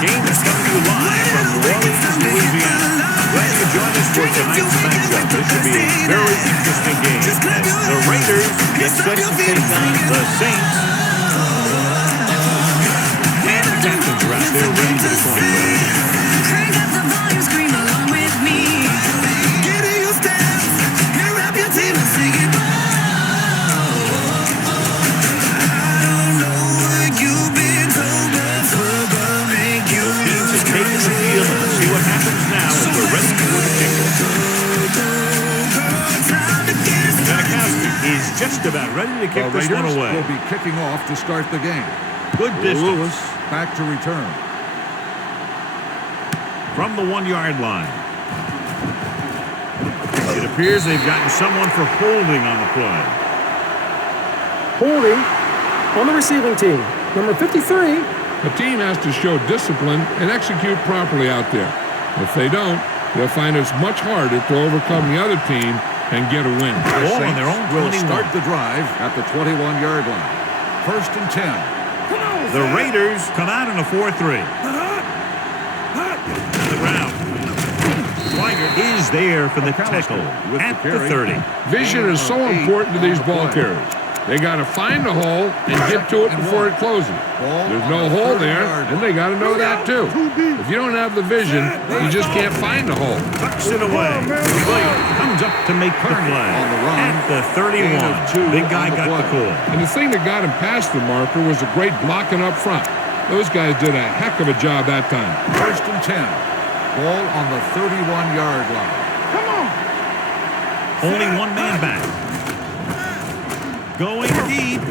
game is coming to you live from New Orleans, Louisiana. Glad you join us for tonight's matchup. This should be a very interesting game as the Raiders get set to take on the Saints. And the captains are out there ready for the coin toss. Crank up the volume, scream along with me. Get in your stance, get up your team and sing it. See what happens now as we're ready for the kickoff. Gronkowski is just about ready to kick this one away. Will be kicking off to start the game. Good distance. Lewis back to return. From the 1-yard line. It appears they've gotten someone for holding on the play. Holding on the receiving team. Number 53. The team has to show discipline and execute properly out there. If they don't, they'll find it's much harder to overcome the other team and get a win. Ball on their own 21. Will start the drive at the 21-yard line. 1st and 10. The Raiders come out in a 4-3. On the ground. Schweiger is there for the tackle at the 30. Vision is so important to these ball carriers. They got to find the hole and get to it before it closes. There's no hole there, and they got to know that too. If you don't have the vision, you just can't find the hole. Tucks it away. Williams comes up to make the play at the 31. Big guy got the call. And the thing that got him past the marker was the great blocking up front. Those guys did a heck of a job that time. 1st and 10. Ball on the 31-yard line. Come on. Only one man back. Going deep.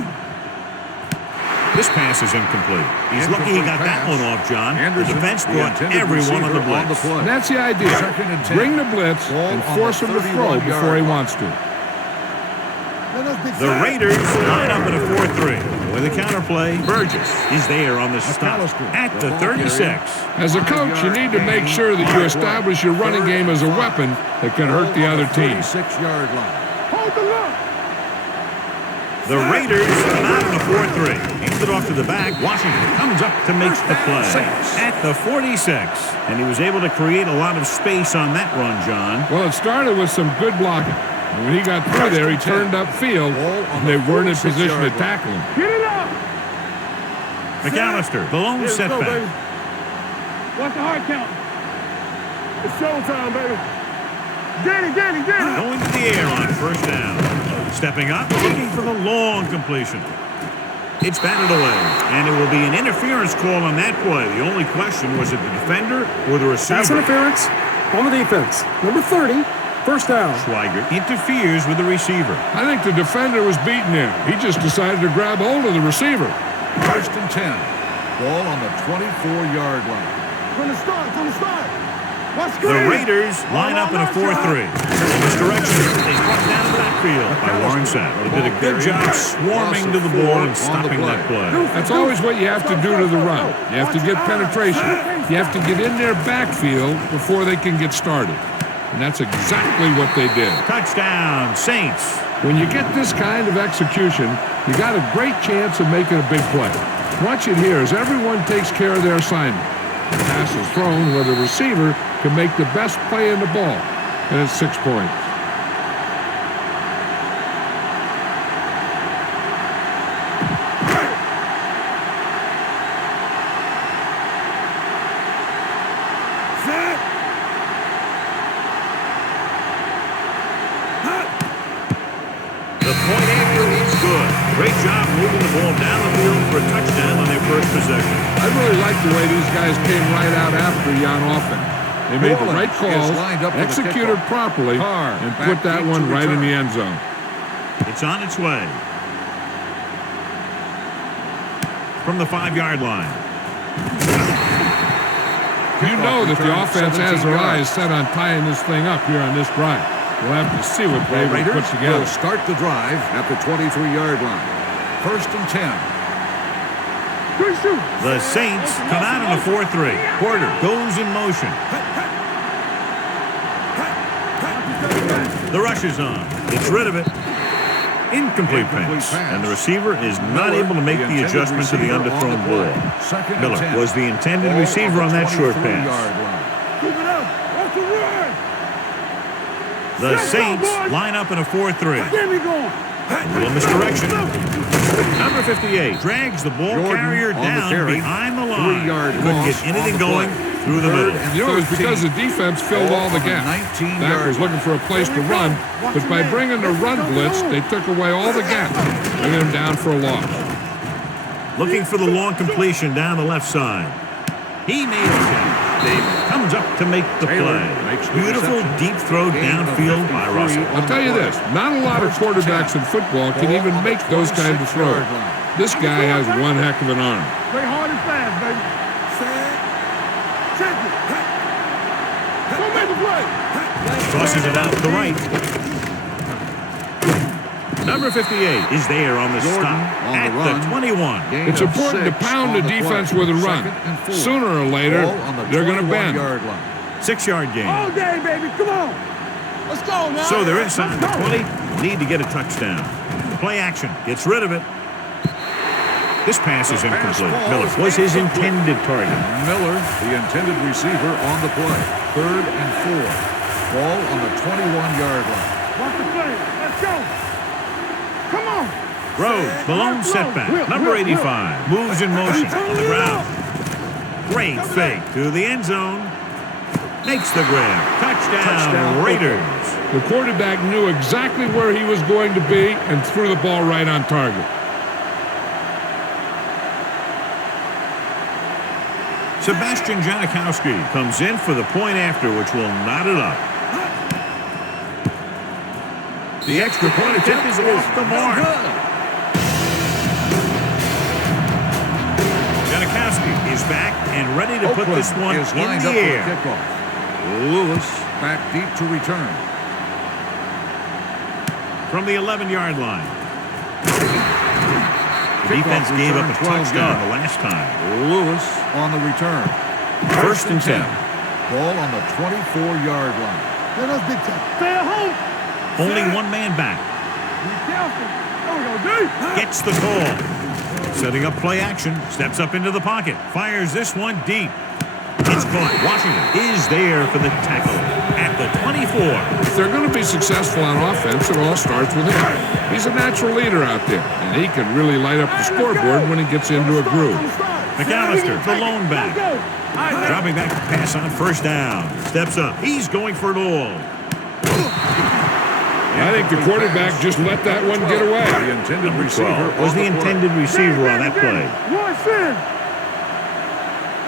This pass is incomplete. He's lucky he got that one off, John. The defense brought everyone on the blitz. And that's the idea. Bring the blitz and force him to throw before he wants to. The Raiders line up in a 4-3. With a counterplay, Burgess is there on the stop at the 36. As a coach, you need to make sure that you establish your running game as a weapon that can hurt the other team. 36-yard line. Hold the look. The Raiders come out in a 4-3. Hands it off to the back. Washington comes up to make the play at the 46. And he was able to create a lot of space on that run, John. Well, it started with some good blocking. And when he got through there, he turned upfield, and they weren't in position to tackle him. Get it up. McAllister, the lone setback. Watch the hard count. It's showtime, baby. Get it. Going to the air on 1st down. Stepping up, looking for the long completion. It's batted away, and it will be an interference call on that play. The only question was it the defender or the receiver? Pass interference on the defense. Number 30, 1st down. Schweiger interferes with the receiver. I think the defender was beaten there. He just decided to grab hold of the receiver. 1st and 10. Ball on the 24-yard line. From the start. The Raiders line up in a 4-3. This direction is brought down the backfield by Warren Sapp. They did a good job swarming to the ball and stopping that play. That's always what you have to do to the run. You have to get penetration. You have to get in their backfield before they can get started. And that's exactly what they did. Touchdown, Saints. When you get this kind of execution, you got a great chance of making a big play. Watch it here as everyone takes care of their assignment. The pass is thrown where the receiver can make the best play in the ball, and it's 6 points. The point after is good. Great job moving the ball down the field for a touchdown on their first possession. I really like the way these guys came right out after you on offense. They made the right calls, executed properly, and put that one right in the end zone. It's on its way. From the 5-yard line. You know that the offense has their eyes set on tying this thing up here on this drive. We'll have to see what they put together. Will start the drive at the 23-yard line. 1st and 10. The Saints come out in a 4-3. Porter goes in motion. The rush is on. Gets rid of it. Incomplete pass. And the receiver is not able to make the adjustment to the underthrown ball. Miller was the intended receiver on that short pass. Keep it up. That's the run. The Saints line up in a 4-3. There we go. A little misdirection. Number 58 drags the ball carrier down behind the line. Couldn't get anything going through the middle. You know, it was because the defense filled all the gaps. Dak was looking for a place to run, but by bringing the run blitz, they took away all the gaps, bringing him down for a loss. Looking for the long completion down the left side. He made the catch. David comes up to make the play. Beautiful deep throw downfield by Russell. I'll tell you this, not a lot of quarterbacks in football can even make those kinds of throws. This guy has one heck of an arm. Play hard and fast, baby. Check it. Go make the play. Tosses it out to the right. Number 58 is there on the stop at the 21. It's important to pound the defense with a run. Sooner or later, they're going to bend. 6-yard gain. All day, baby. Come on. Let's go now. So they're inside the 20. Need to get a touchdown. Play action. Gets rid of it. This pass is incomplete. Miller was his intended target. Miller, the intended receiver, on the play. 3rd and 4. Ball on the 21-yard line. Watch the play. Let's go. Come on. Rhodes, the lone setback. Number 85 moves in motion on the ground. Great fake to the end zone. Makes the grab. Touchdown, Raiders. The quarterback knew exactly where he was going to be and threw the ball right on target. Sebastian Janikowski comes in for the point after, which will knot it up. The extra point attempt is off the mark. Janikowski is back and ready to put this one in the air. Lewis back deep to return. From the 11-yard line. The defense gave up a touchdown the last time. Lewis on the return. 1st and 10. Ball on the 24-yard line. Let us big time. Stay at home. Only one man back. Be careful. There we go, D. Gets the call. Setting up play action. Steps up into the pocket. Fires this one deep. It's caught. Washington is there for the tackle at the 24. If they're going to be successful on offense, it all starts with him. He's a natural leader out there, and he can really light up the scoreboard when he gets into a groove. McAllister, the lone back. Dropping back to pass on 1st down. Steps up. He's going for it all. I think the quarterback just let that one get away. The intended receiver was the intended receiver on that play.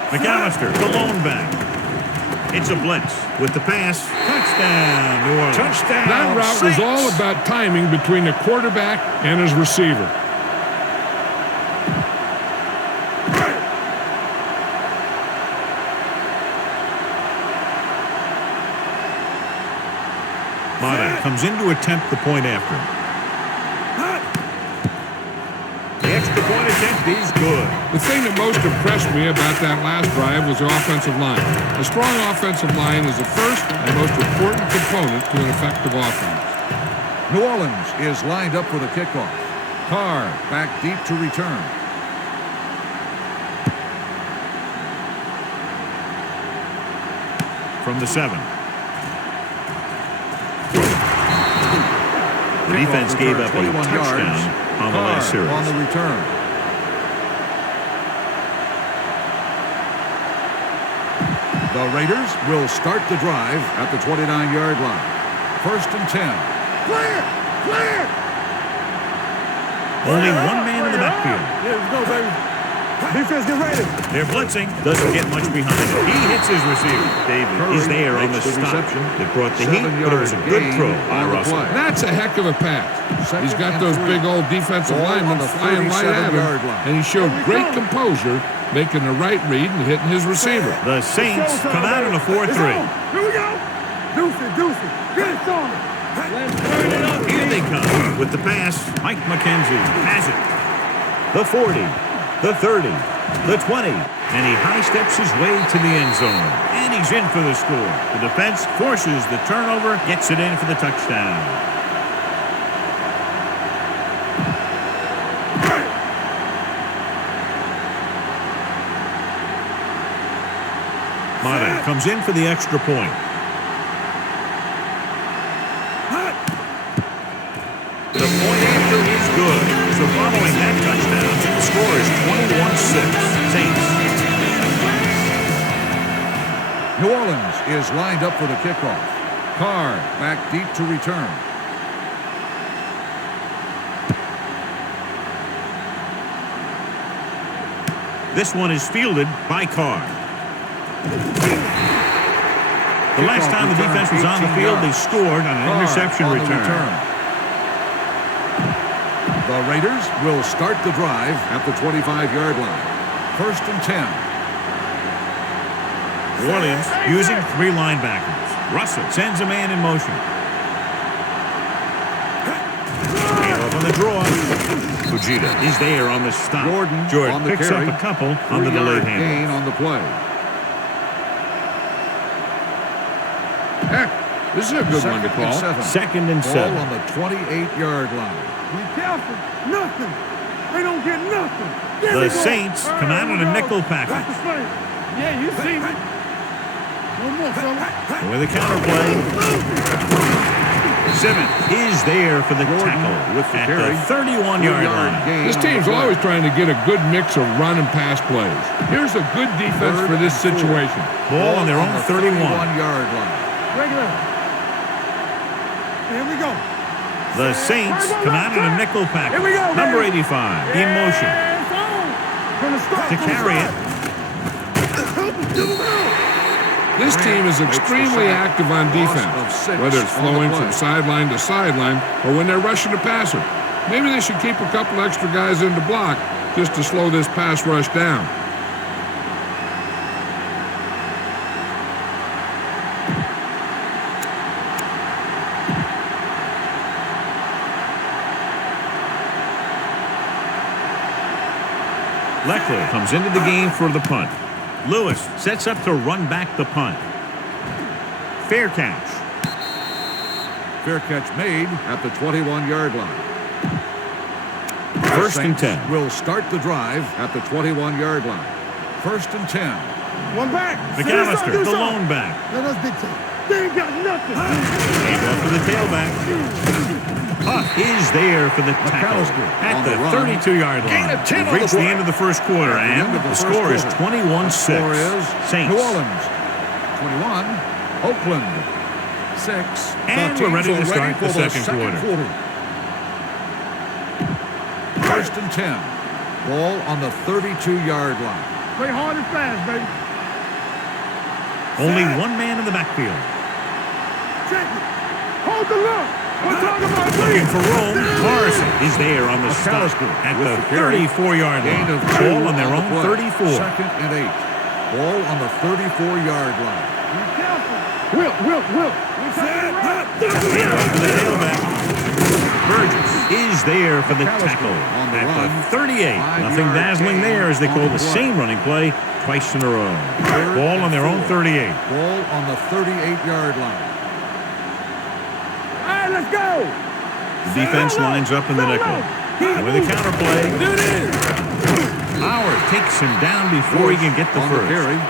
McAllister, the lone back. It's a blitz with the pass. Touchdown, New Orleans. Touchdown. That route was all about timing between the quarterback and his receiver. Madden comes in to attempt the point after. The extra point attempt is good. The thing that most impressed me about that last drive was the offensive line. A strong offensive line is the first and most important component to an effective offense. New Orleans is lined up for the kickoff. Carr back deep to return. From the 7. The defense gave up a touchdown on the last series. On the return. The Raiders will start the drive at the 29-yard line. 1st and 10. Clear! Clear! Only one man in the backfield. Yeah, let's go, baby. Defense, get ready. They're blitzing. Doesn't get much behind him. He hits his receiver. David is there on the stop. They brought the heat, but it was a good throw by Russell. That's a heck of a pass. He's got those big old defensive linemen flying right at him, and he showed great composure, making the right read and hitting his receiver. The Saints come out in a 4-3. Here we go. Deucey. Get it started. Let's turn it up. Here they come with the pass. Mike McKenzie has it. The 40, the 30, the 20, and he high steps his way to the end zone. And he's in for the score. The defense forces the turnover, gets it in for the touchdown. Madden comes in for the extra point. The point after is good. So following that touchdown, the score is 21-6. Saints. New Orleans is lined up for the kickoff. Carr back deep to return. This one is fielded by Carr. The last time the defense was on the field, they scored on an interception return. The Raiders will start the drive at the 25-yard line. 1st and 10. New Orleans using 3 linebackers. Russell sends a man in motion. Handoff on the draw. Fujita is there on the stop. Jordan on the picks carry. up a couple on the delayed gain handoff. on the play. Heck, this is a good one to call. 2nd and 7. Ball on the 28-yard line. Be careful. Nothing. They don't get nothing. The Saints come out in a nickel package. Yeah, you see me. One more, fella. With a counterplay. Simmons is there for the tackle with the at carry. the 31-yard line. This team's always trying to get a good mix of run and pass plays. Here's a good defense for this situation. Ball on their own 31-yard line. Regular. Here we go. The Saints come out in a nickel package. Here we go, Number baby. 85 in motion It's on. From the start. to carry it. This team is extremely active on defense, whether it's flowing from sideline to sideline or when they're rushing the passer. Maybe they should keep a couple extra guys in the block just to slow this pass rush down. Leckler comes into the game for the punt. Lewis sets up to run back the punt. Fair catch. Fair catch made at the 21-yard line. 1st and 10. Will start the drive at the 21-yard line. 1st and 10. One back. McAllister, the lone back. Let us big time. They ain't got nothing. Handoff to the tailback. Huff is there for the tackle at the 32-yard line. We've reached the end of the first quarter, and the score is 21-6. Saints. New Orleans 21, Oakland 6. And we're ready to start the second quarter. 1st and 10. Ball on the 32-yard line. Play hard and fast, baby. Only one man in the backfield. Check it. Hold the look. We're talking about Looking for room. Morrison is there on the stop at the 34-yard line. Ball on their own 34. 2nd and 8. Ball on the 34-yard line. Be careful. Will. Handoff to the tailback. Burgess is there for the tackle at the 38. Nothing dazzling there as they call the same running play twice in a row. Ball on their own 38. Ball on the 38-yard line. All right, let's go. The defense lines up in the nickel. With a counterplay. Howard takes him down before he can get the first.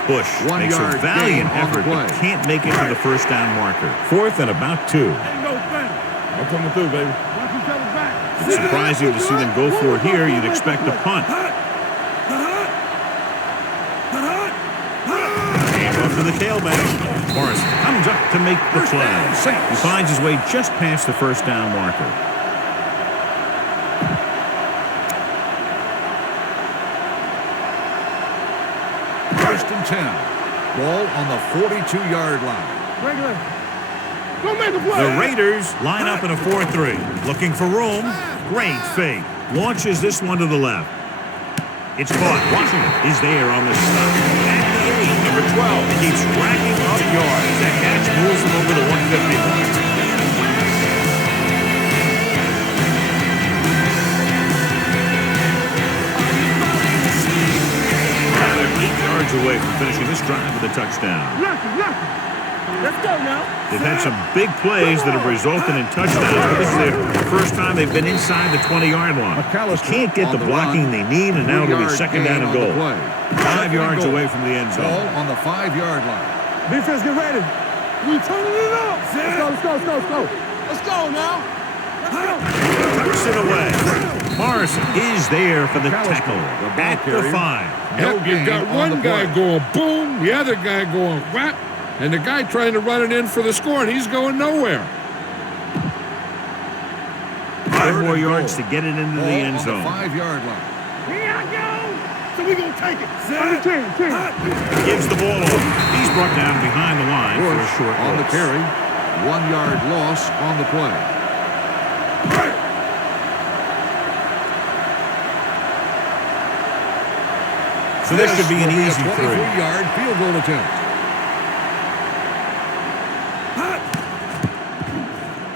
Bush makes a valiant effort but can't make it to the first down marker. 4th and about 2. Ain't no thing. I'm coming through, baby. Watch each other back. It's surprising to see them go for it here. You'd expect a punt. Handoff to the tailback. Morrison comes up to make the play. He finds his way just past the first down marker. First and 10. Ball on the 42-yard line. Regular. Go make a play. The Raiders line up in a 4-3. Looking for room. Great fake. Launches this one to the left. It's caught. Washington is there on the stop. At the 8, number 12 keeps racking up yards. That catch moves him over the 150 mark. They're 8 yards away from finishing this drive with a touchdown. Lucky. Let's go now. They've had some big plays that have resulted in touchdowns, but this is their first time they've been inside the 20-yard line. They can't get the blocking they need, and now it'll be second down and goal. 5 yards away from the end zone. Ball on the 5-yard line. Defense, get ready. We turning it up. Let's go. Let's go now. Let's go. Tucks it away. Morrison is there for the tackle at the 5. Yep, you've got one guy going boom, the other guy going whap, and the guy trying to run it in for the score, and he's going nowhere. 5 more yards to get it into the end zone. 5-yard line. Here I go. So we gonna take it. 10. Gives the ball off. He's brought down behind the line for a short on the loss. carry. 1-yard loss on the play. So this should be an easy 3. 23-yard field goal attempt.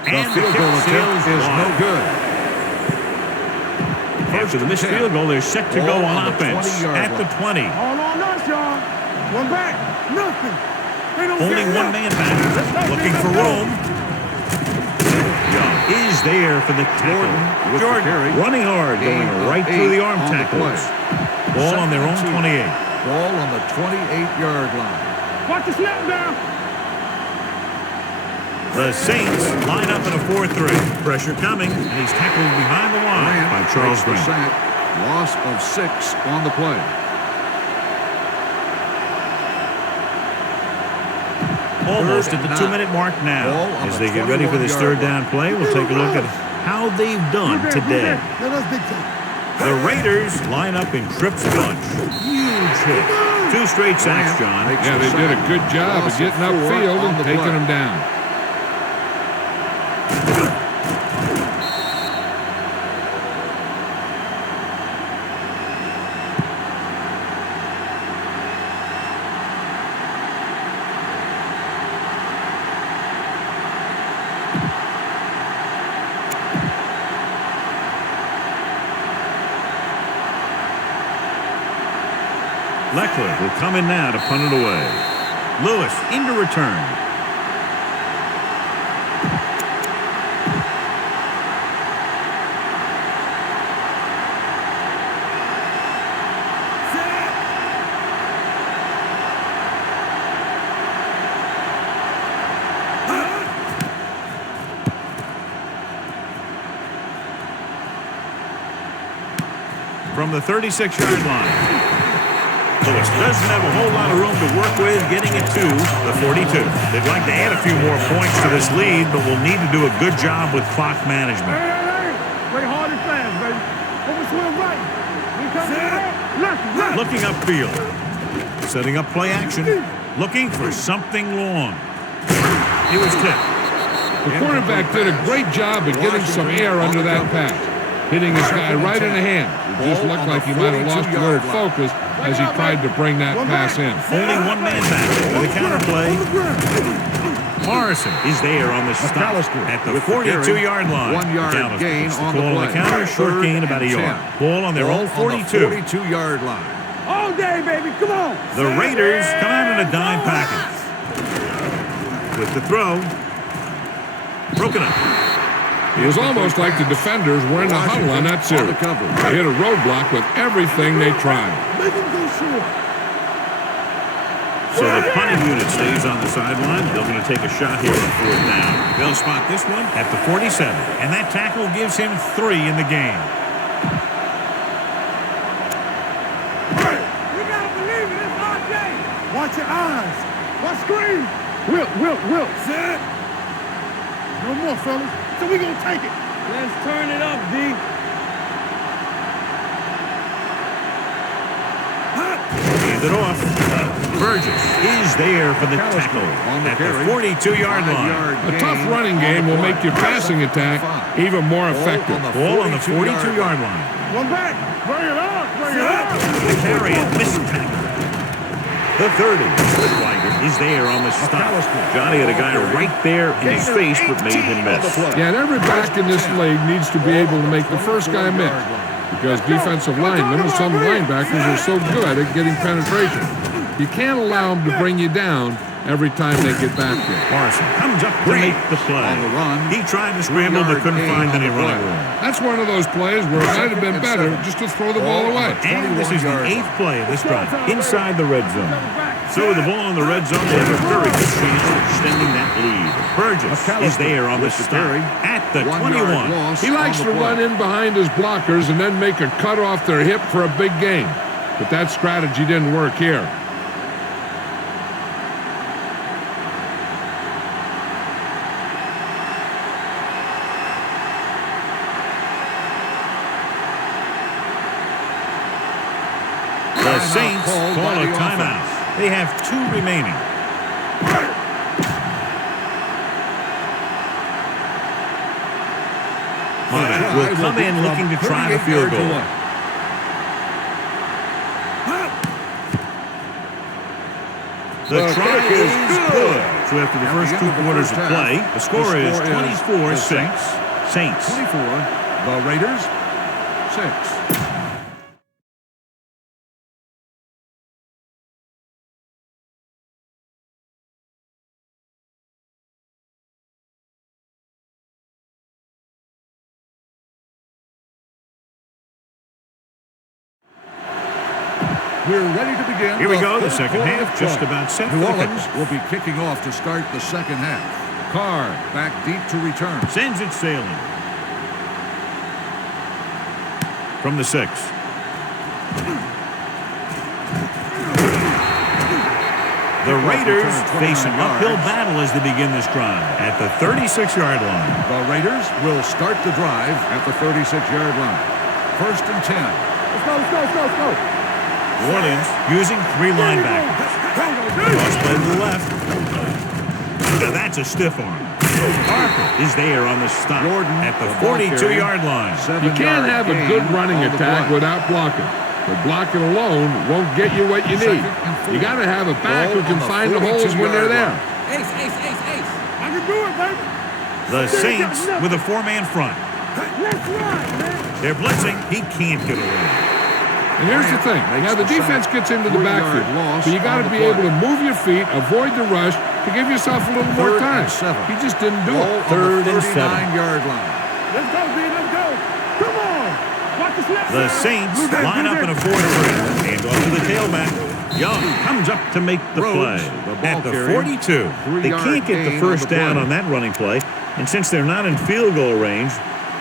The And field goal attempt is no good. After the missed field goal, they're set to go Ball on on the offense 20-yard at the 20. All on us, y'all. One back. Nothing. They don't Only get one up. man back. Looking for room. Young is there for the tackle. with the Jordan carry. running hard, going Gain of right through the 8 arm on the tackles. play. Ball on their own Second 28. and 2. Ball on the 28-yard line. Watch the snap down. The Saints line up in a 4-3. Pressure coming, and he's tackled behind the line by Charles makes the Grant. sack. Loss of 6 on the play. Almost Third at the and 2-minute mark now. Ball on As the they get ready for this 21-yard third down play, we'll take a look at how they've done today. Let us dictate. The Raiders line up in Tripp's bunch. Huge hit. 2 straight sacks, John. Makes Yeah, the they did a sack. good job Loss of getting 4 upfield on and the taking play. them down. Leckler will come in now to punt it away. Lewis into return. From the 36-yard line. Lewis doesn't have a whole lot of room to work with, getting it to the 42. They'd like to add a few more points to this lead, but will need to do a good job with clock management. Hey. Play hard and fast, baby. Over swim right. We come left. Looking upfield. Setting up play action. Looking for something long. He was tipped. The quarterback did a great job of getting some air under that pass, hitting his guy right in the hand. It just looked like he might have lost a little focus as he tried to bring that pass in. Only one man back for the counter play. Morrison is there on the stop at the 42-yard line. 1-yard gain on the Ball on play. the counter, short Third gain about a and yard. 10. Ball on their own 42. 42-yard line. All day, baby. Come on. The Raiders come out in a dime package. With the throw. Broken up. It was almost like the defenders were in the huddle on that series. They hit a roadblock with everything they tried. Make him go short. So the punting unit stays on the sideline. They're going to take a shot here on 4th down. They'll spot this one at the 47. And that tackle gives him 3 in the game. You gotta believe it. It's our day. Watch your eyes. Watch screen. Will. Set. No more, fellas. So we gonna take it. Let's turn it up, D. Hand it off. Burgess is there for the tackle on the at carry. the 42-yard line. A tough running game will make your passing attack even more effective. Ball on the 42-yard line. One back. Bring it up. The carry and missed tackle. The 30. Slider is there on the stop. Johnny had a guy right there in his face, but made him miss. Yeah, and every back in this league needs to be able to make the first guy miss, because defensive linemen and some linebackers are so good at getting penetration. You can't allow them to bring you down every time they get back there. Parson comes up to make the play. On the run. He tried to scramble but couldn't find any running room. That's one of those plays where it might have been better just to throw the ball away. And this is the 8th play of this drive inside the red zone. So with the ball in the red zone, they have a very good chance of extending that lead. Burgess is there on the stop at the 21. He likes to run in behind his blockers and then make a cut off their hip for a big gain. But that strategy didn't work here. The Saints call a timeout. They have 2 remaining. Mudda will come in looking to try the field goal. The try is good. So after the first 2 quarters of play, the score is 24-6. Saints. 24. The Raiders 6. We're ready to begin. Here we go, the second half, just about set. New Orleans will be kicking off to start the second half. Carr back deep to return. Sends it sailing. From the 6. The Raiders face an uphill battle as they begin this drive at the 36-yard line. The Raiders will start the drive at the 36-yard line. 1st and 10. Let's go, let's go, let's go, let's go. New Orleans using 3 linebackers. Cross play to the left. Now that's a stiff arm. Harper is there on the stop at the 42-yard line. You can't have a good running attack without blocking. But blocking alone won't get you what you need. You got to have a back who can find the holes when they're there. Ace, ace, ace, ace. I can do it, baby. The Saints with a 4-man front. Let's run, man. They're blitzing. He can't get away. And here's the thing. Now, the defense gets into the backfield, but you got to be able to move your feet, avoid the rush, to give yourself a little more time. He just didn't do it. 3rd and 7. 39-yard line. Let's go, B, let's go. Come on. Watch the snap. The Saints line up in a 4-3. Hand off to the tailback. Young comes up to make the play at the 42. They can't get the first down on that running play, and since they're not in field goal range,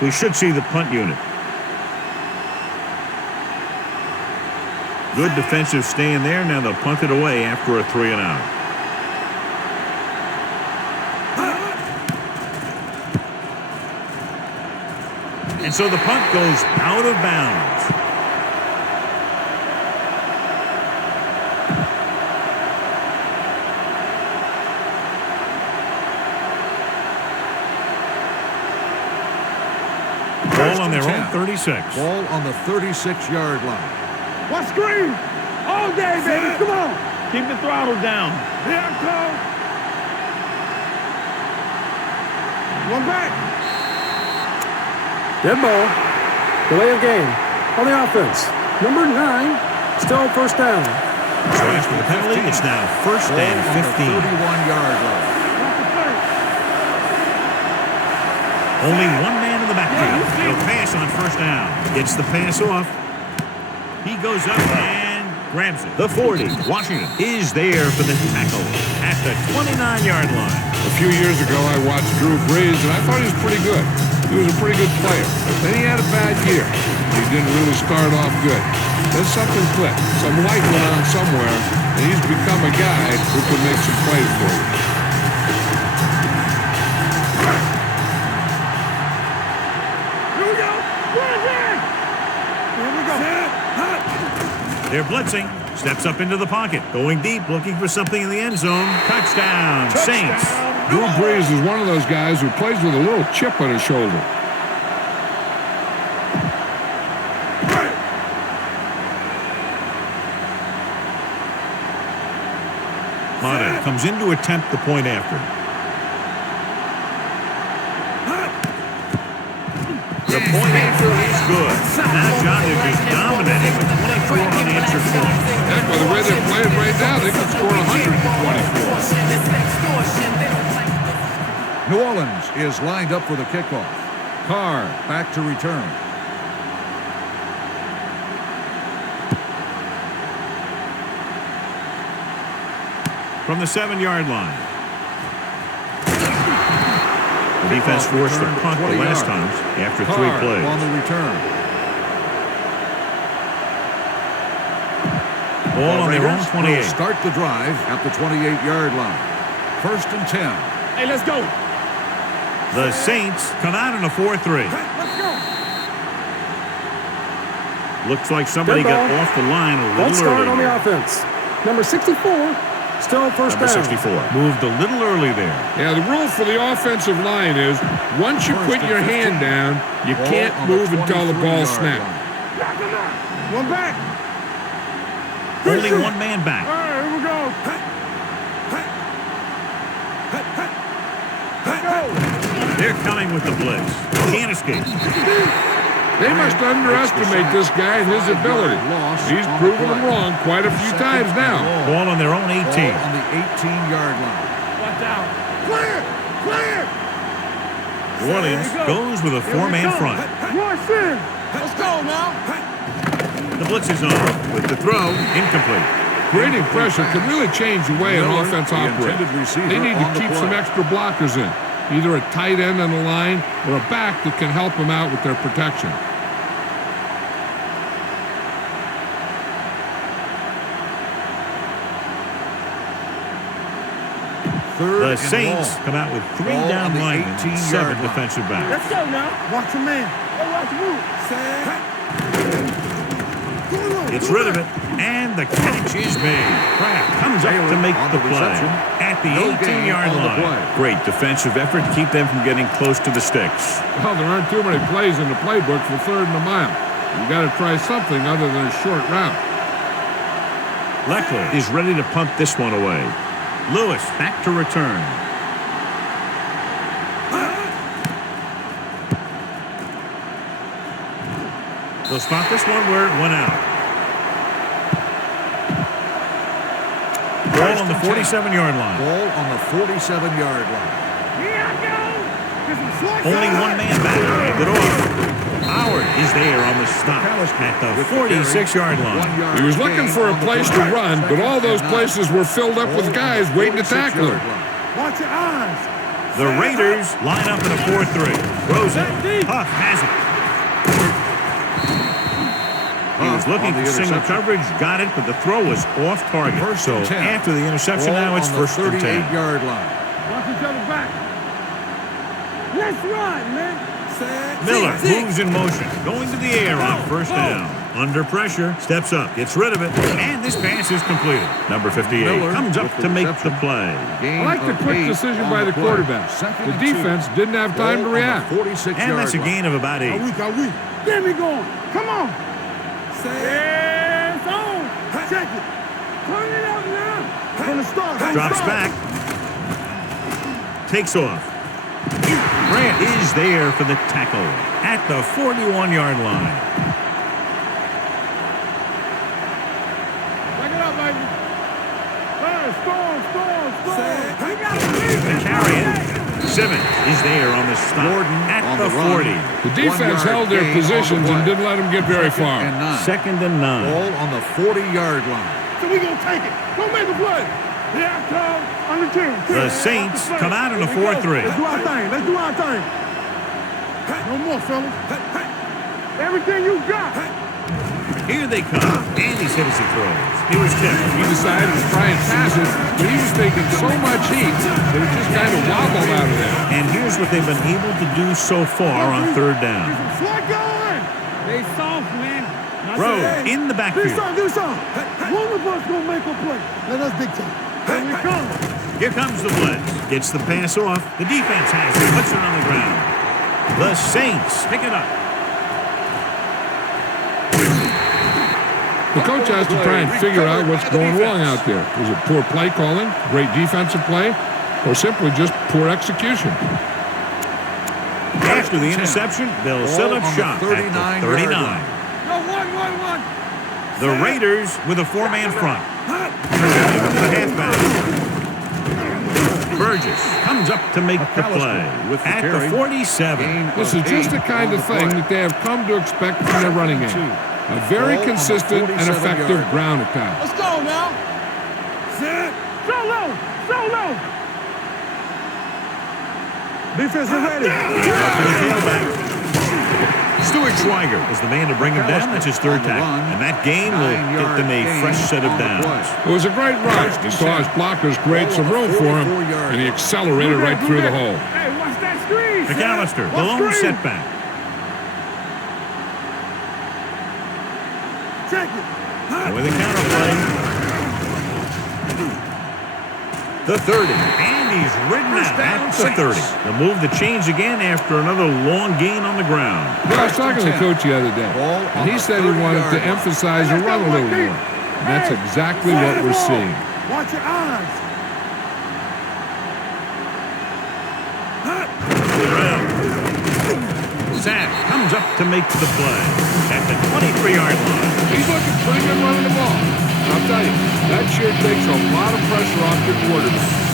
we should see the punt unit. Good defensive stand there. Now they'll punt it away after a 3-and-out. And so the punt goes out of bounds. Ball on their own 36. Ball on the 36-yard line. What screen? All day, baby. Come on. Keep the throttle down. Here I come. One back. Dead ball. Delay of game. On the offense. Number 9. Still 1st down. So after the penalty, it's now 1st and 15. 31-yard line. Only one man in the backfield. He'll pass on 1st down. Gets the pass off. He goes up and grabs it. The 40, Washington, is there for the tackle at the 29-yard line. A few years ago, I watched Drew Brees, and I thought he was pretty good. He was a pretty good player. Then he had a bad year. He didn't really start off good. Then something clicked. Some light went on somewhere, and he's become a guy who can make some plays for you. Here we go. Here we go. They're blitzing. Steps up into the pocket. Going deep, looking for something in the end zone. Touchdown, Saints. Drew Brees is one of those guys who plays with a little chip on his shoulder. Mudda comes in to attempt the point after. The point after is good. Now Johnson is dominating with 24 unanswered points. Heck, by the way they're playing right now, they could score 124. New Orleans is lined up for the kickoff. Carr back to return. From the 7-yard line. The defense forced the punt the last times after 3 plays. On the return. Ball on their own 28. Start the drive at the 28-yard line. 1st and 10. Hey, let's go. The Saints come out in a 4-3. Let's go. Looks like somebody Good got ball. off the line a Let's little start on early. the offense. Number 64, still first Number down. 64 moved a little early there. Yeah, the rule for the offensive line is once you put your hand down, you can't move until the ball snaps. One back. Only one man back. All right, here we go. Let's go. They're coming with the blitz. Can't escape. They must underestimate this guy and his ability. He's proven them wrong quite a few times now. Ball on their own 18. Ball on the 18-yard line. Watch out. Clear. Clear. New Orleans goes with a 4-man front. Rush in. Let's go now. The blitz is on with the throw incomplete. Creating pressure can really change the way an Miller, offense the operates. intended receiver, They need on to the keep play. some extra blockers in, either a tight end on the line or a back that can help them out with their protection. The Saints come out with 3 Ball down on the linemen and 7 18-yard line. defensive backs. Let's go now. Watch your man. Hey, watch the move. Gets rid of it, and the catch is made. Kraft comes up to make on the the play reception. at the No gain 18-yard on the line. play. Great defensive effort to keep them from getting close to the sticks. Well, there aren't too many plays in the playbook for 3rd and a mile. You got to try something other than a short route. Leckler is ready to punt this one away. Lewis back to return. They'll spot this one where it went out. Ball on the 47-yard line. Ball on the 47-yard line. Here I go. Get some slice Only out. one man back. Hand it off. Howard is there on the stop at the 46-yard line. He was looking for a place to run, but all those places were filled up with guys waiting to tackle him. Watch your eyes. The Raiders line up in a 4-3. Throws it. Huff has it. He was looking for single coverage, got it, but the throw was off target. So after the interception, now it's first and 10. 38-yard line. Watch each other back. Let's run, man. Miller moves in motion, going to the air on first down. Under pressure, steps up, gets rid of it, and this pass is completed. Number 58 Miller comes up with the to make reception. the play. I like the quick decision by the quarterback. The defense didn't have time to react. And that's a gain of about 8. Are we? Get me going. Come on. It's on. Check it. Turn it up now. From the start. Drops back. Takes off. Grant is there for the tackle at the 41-yard line. Back it up, baby. Hey, storm. We got to leave The it. carry. Simmons is there on the stop Gordon at on the the run. 40. The defense 1 yard held their gain on the positions and play. didn't let them get very far. And 9. 2nd and 9. Ball on the 40-yard line. So we going to take it. Don't make a play. Yeah, come. On the 2. The Saints come out in a 4-3. Let's do our thing. Let's do our thing. No more, fellas. Everything you got. Here they come. And he's hit as he throws. He was tipped. He decided to try and pass it, but he was taking so much heat that it just kind of wobbled out of there. And here's what they've been able to do so far on 3rd down. Slide going. They soft, man. Rose in the Do backfield. something. One of us going to make a play. Let us dictate. Here we come. Here comes the blitz. Gets the pass off. The defense has it. Puts it on the ground. The Saints pick it up. The coach has to try and figure out what's going wrong out there. Is it poor play calling, great defensive play, or simply just poor execution? After the interception, they'll set up shop at the 39. No, one. The Raiders with a 4-man front. The halfback. catches. Comes up to make the play with the at carry. the 47. Gain This of is just 8 the kind on of the thing play. that they have come to expect from their running game. A very Ball on the consistent and 47 effective yard. ground attack. Let's go now. Set. Solo. Solo. Defense is ready. To the tailback. Stuart Schweiger is the man to bring him down. That's his third tackle. And that game will get them a fresh set of downs. It was a great run. He saw his blockers create some room for him, and he accelerated right through the hole. Hey, watch that screen. McAllister, the lone setback. Check it. And with a counterplay. The 30. And he's ridden out at the 30. The move to change again after another long gain on the ground. I was talking to the coach the other day, and he said he wanted to emphasize the run a little more. And that's exactly what we're seeing. Watch your eyes. Sack comes up to make the play at the 23-yard line. He's looking pretty good running the ball. I'll tell you, that sure takes a lot of pressure off your quarterback.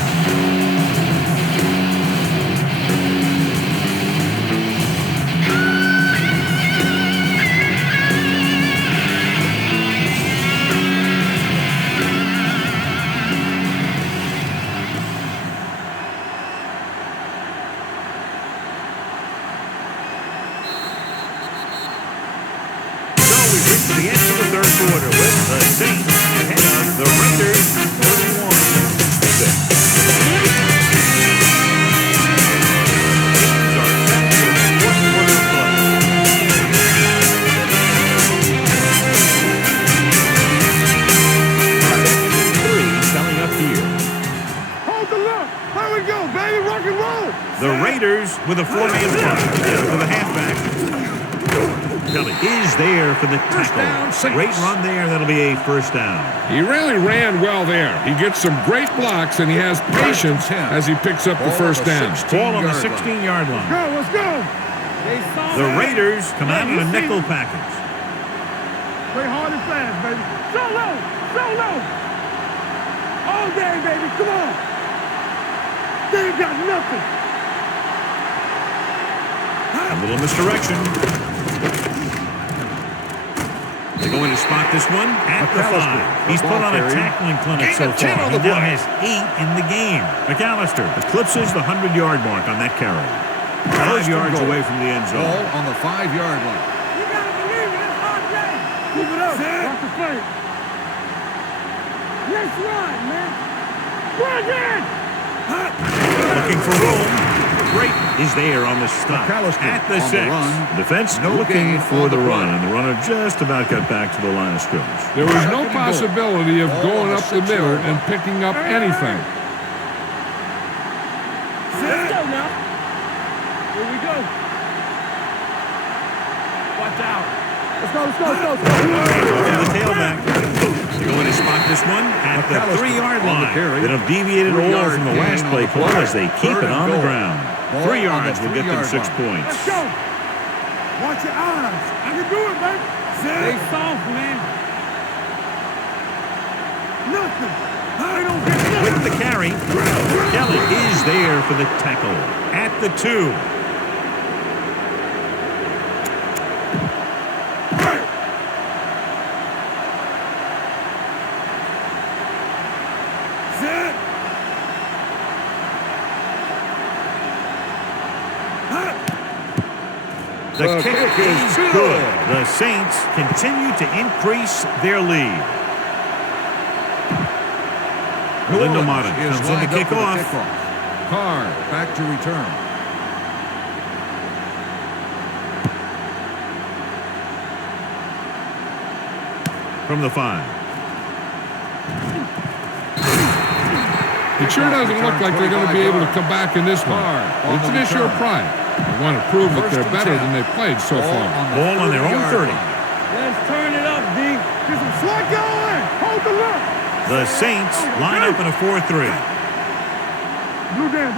To the end of the third quarter with the Saints ahead of the Raiders 31-6. Teams are set for the fourth quarter play. Second and 3 coming up here. Hold the look. Here we go, baby. Rock and roll. The Raiders with a four-man front for the halfback. Kelly is there for the tackle. Great run there. That'll be a first down. He really ran well there. He gets some great blocks, and he has patience as he picks up the first down. Ball on the 16-yard line. Let's go. The Raiders come out in a nickel package. Play hard and fast, baby. Solo. Solo. All day, baby. Come on. They ain't got nothing. A little misdirection. They're going to spot this one at the 5. He's put on a tackling clinic so far. He now has 8 in the game. McAllister eclipses the 100-yard mark on that carry. 5 yards away from the end zone. Ball on the 5-yard line. You gotta believe it. It's hard day. Keep it up. Watch the play. Let's run, man. Run in. Looking for room. Great is there on the stop McAllister at the on 6. the run. Defense No looking gain for on the the run, play. and the runner just about got back to the line of scrimmage. There was no Second and goal. possibility of Ball going on the up the middle 6-yard and picking up anything. Let's go now. Here we go. Watch out. Let's go. To the tailback. They're going to spot this one at the McAllister 3-yard on the line. carry. They have deviated all 3-yard from the gain last on play the call play. as they keep Third it and on the goal. ground. Ball 3 on yards the will get them 3-yard 6 line. points. Let's go. Watch your eyes. I can do it, baby. Stay soft, man. Nothing. I don't get nothing. With the carry, Kelly is there for the tackle at the 2. The kick is good. The Saints continue to increase their lead. Lindo Mata is comes in to lined up kick for the off. kickoff. Carr back to return. From the 5. It sure doesn't look like they're going to be able to come back in this one. It's an issue of pride. They want to prove that they're better than they've played so far. Ball on their own 30. Let's turn it up, D. Get some slack going. Hold the look. The Saints line up in a 4-3. Blue down.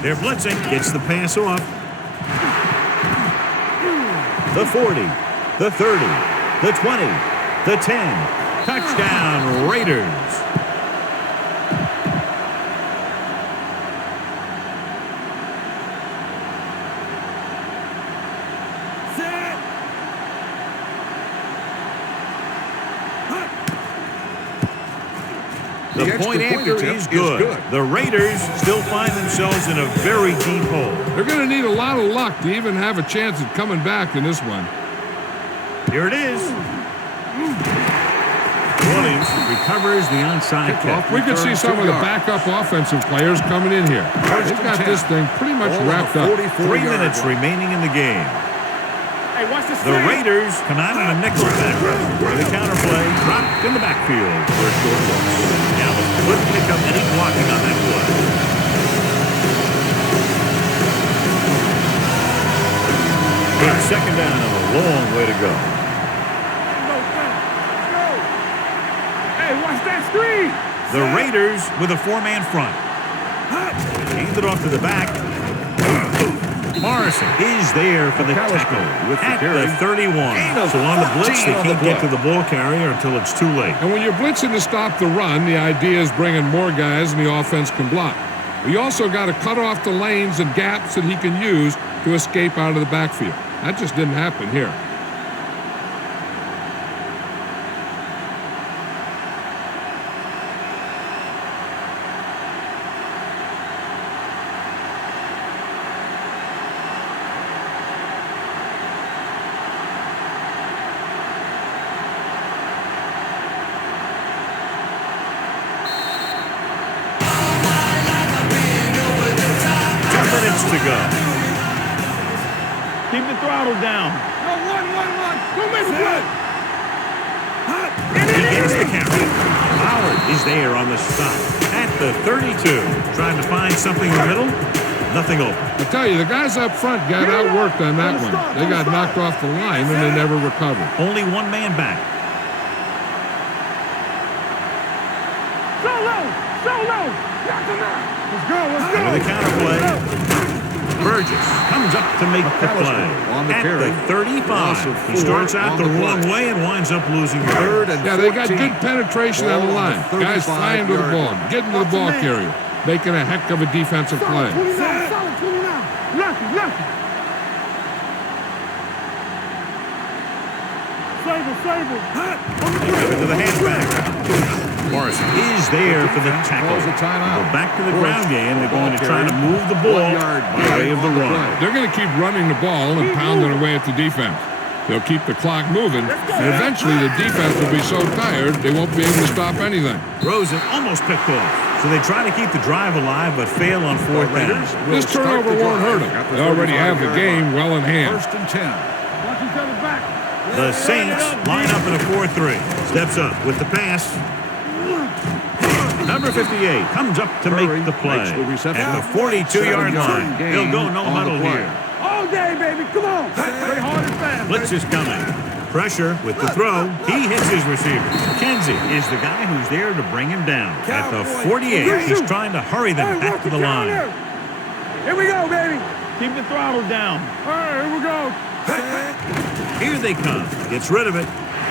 They're blitzing. Gets the pass off. The 40. The 30. The 20. The 10. Touchdown, Raiders. The point after is good. The Raiders still find themselves in a very deep hole. They're going to need a lot of luck to even have a chance at coming back in this one. Here it is. Williams recovers the onside kick. We can see some of the backup offensive players coming in here. They've got this thing pretty much wrapped up. 3 minutes remaining in the game. Hey, watch this. The Raiders come out on a nickel back. The counterplay dropped in the backfield for a short loss. Dallas couldn't pick up any blocking on that play. It's second down and a long way to go. Hey, watch that screen. The Raiders with a 4-man front. Handed off to the back. Morrison is there for the tackle at the 31. So on the blitz, they can't get to the ball carrier until it's too late. And when you're blitzing to stop the run, the idea is bringing more guys and the offense can block. But you also got to cut off the lanes and gaps that he can use to escape out of the backfield. That just didn't happen here. To go. Keep the throttle down. No, one. Don't make it good. He gets the carry. Howard is there on the stop at the 32. Trying to find something in the middle. Nothing open. I tell you, the guys up front got outworked on that one. They got knocked off the line and they never recovered. Only one man back. Solo. Knock him out. Let's go. With the counterplay. Burgess comes up to make the play at the 35. He starts out the wrong way and winds up losing yard. Yeah, they got good penetration on the line. Guys flying to the ball, getting to the ball carrier, making a heck of a defensive play. Solid 29. Lucky. Sable. Give it to the halfback. Morrison is there for the tackle. Go back to the ground game. They're going to try to move the ball by way of the run. They're going to keep running the ball and pounding away at the defense. They'll keep the clock moving, and eventually the defense will be so tired they won't be able to stop anything. Rosen almost picked off. So they try to keep the drive alive but fail on 4th down. This turnover won't hurt them. They already have the game well in hand. First and 10. Watch each other back. The Saints line up in a 4-3. Steps up with the pass. Number 58 comes up to make the play at the 42-yard line. He'll go no huddle here. All day, baby. Come on. Play hard and fast. Blitz is coming. Pressure with the throw. He hits his receiver. Kenzie is the guy who's there to bring him down. At the 48, he's trying to hurry them back to the line. Here we go, baby. Keep the throttle down. All right, here we go. Here they come. Gets rid of it.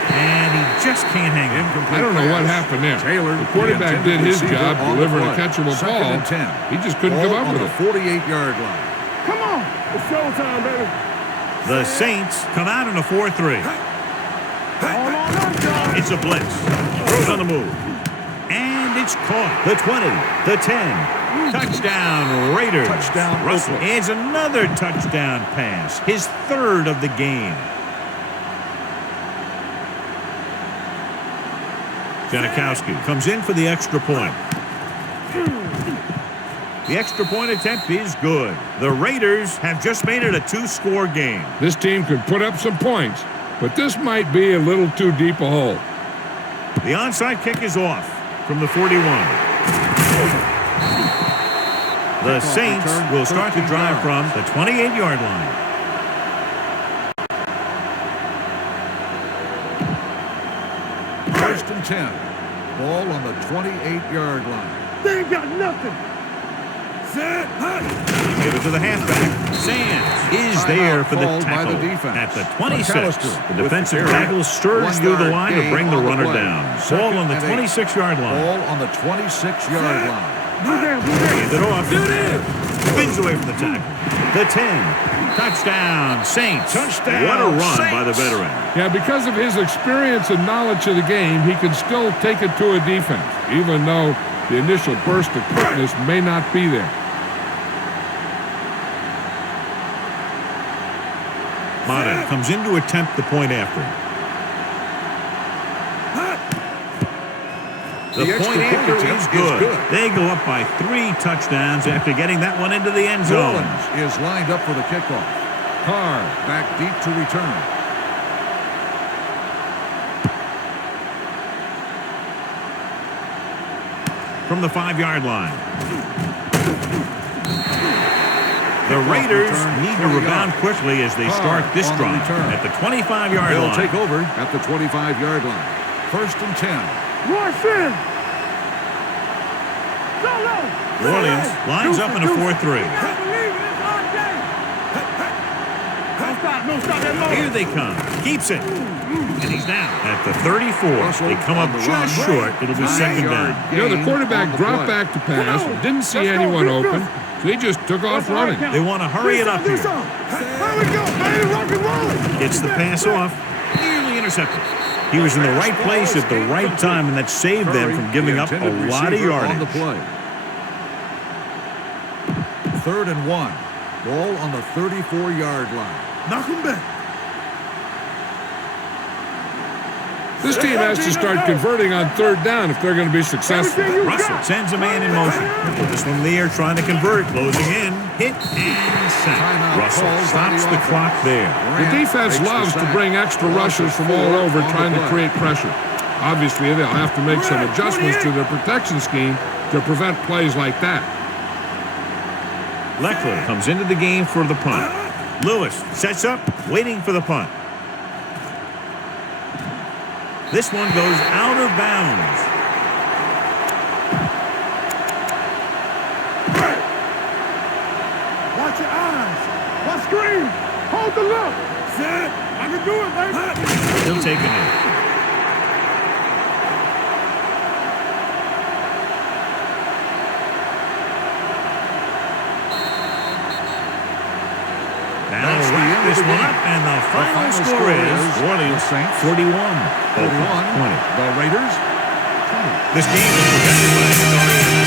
And he just can't hang it. I don't know what happened there. The quarterback did his job delivering a catchable ball. He just couldn't come up with it. 48-yard line. Come on. It's showtime, baby. The Saints come out in a 4-3. It's a blitz. Throws on the move. And it's caught. The 20. The 10. Touchdown, Raiders. Touchdown, Russell adds another touchdown pass. His 3rd of the game. Janikowski comes in for the extra point. The extra point attempt is good. The Raiders have just made it a 2-score game. This team could put up some points, but this might be a little too deep a hole. The onside kick is off from the 41. The Saints will start the drive from the 28-yard line. First and 10. Ball on the 28-yard line. They ain't got nothing. Set. Give it to the halfback. Sands is there for the tackle at the 26. The defensive tackle stirs through the line to bring the runner down. Ball on the 26-yard line. Ball on the 26-yard line. Hand it off. Spins away from the tackle. The 10. Touchdown, Saints. Touchdown, What a run Saints. by the veteran. Yeah, because of his experience and knowledge of the game, he can still take it to a defense, even though the initial burst of quickness may not be there. Madden comes in to attempt the point after. The point after is good. They go up by 3 touchdowns after getting that one into the end zone. Rollins is lined up for the kickoff. Carr back deep to return. From the 5-yard line. The Raiders need to rebound quickly as they start this drive at the 25-yard They'll line. take over at the 25-yard line. 1st and 10. Rush in. New Orleans lines up in a 4-3. No stop that low. Here they come. Keeps it. And he's down at the 34. They come up just short. It'll be 2nd down. You know, the quarterback dropped back to pass, didn't see anyone open, so he just took off running. They want to hurry it up here. Here we go, baby. Rock and roll. Gets the pass off. Nearly intercepted. He was in the right place at the right time, and that saved them from giving up a lot of On the yardage. play. 3rd and 1. Ball on the 34-yard line. Knock him back. This team has to start converting on 3rd down if they're going to be successful. Russell sends a man in motion. This one in the air trying to convert. Closing in. Hit and sack. Russell stops the clock there. The defense loves to bring extra rushers from all over trying to create pressure. Obviously, they'll have to make some adjustments to their protection scheme to prevent plays like that. Leckler comes into the game for the punt. Lewis sets up, waiting for the punt. This one goes out of bounds. Watch your eyes. Watch screen. Hold the look. Set. I can do it, baby. He'll take a knee. Now wrap this one up, and the final score is New Orleans 41. 41. The Raiders. This game is presented by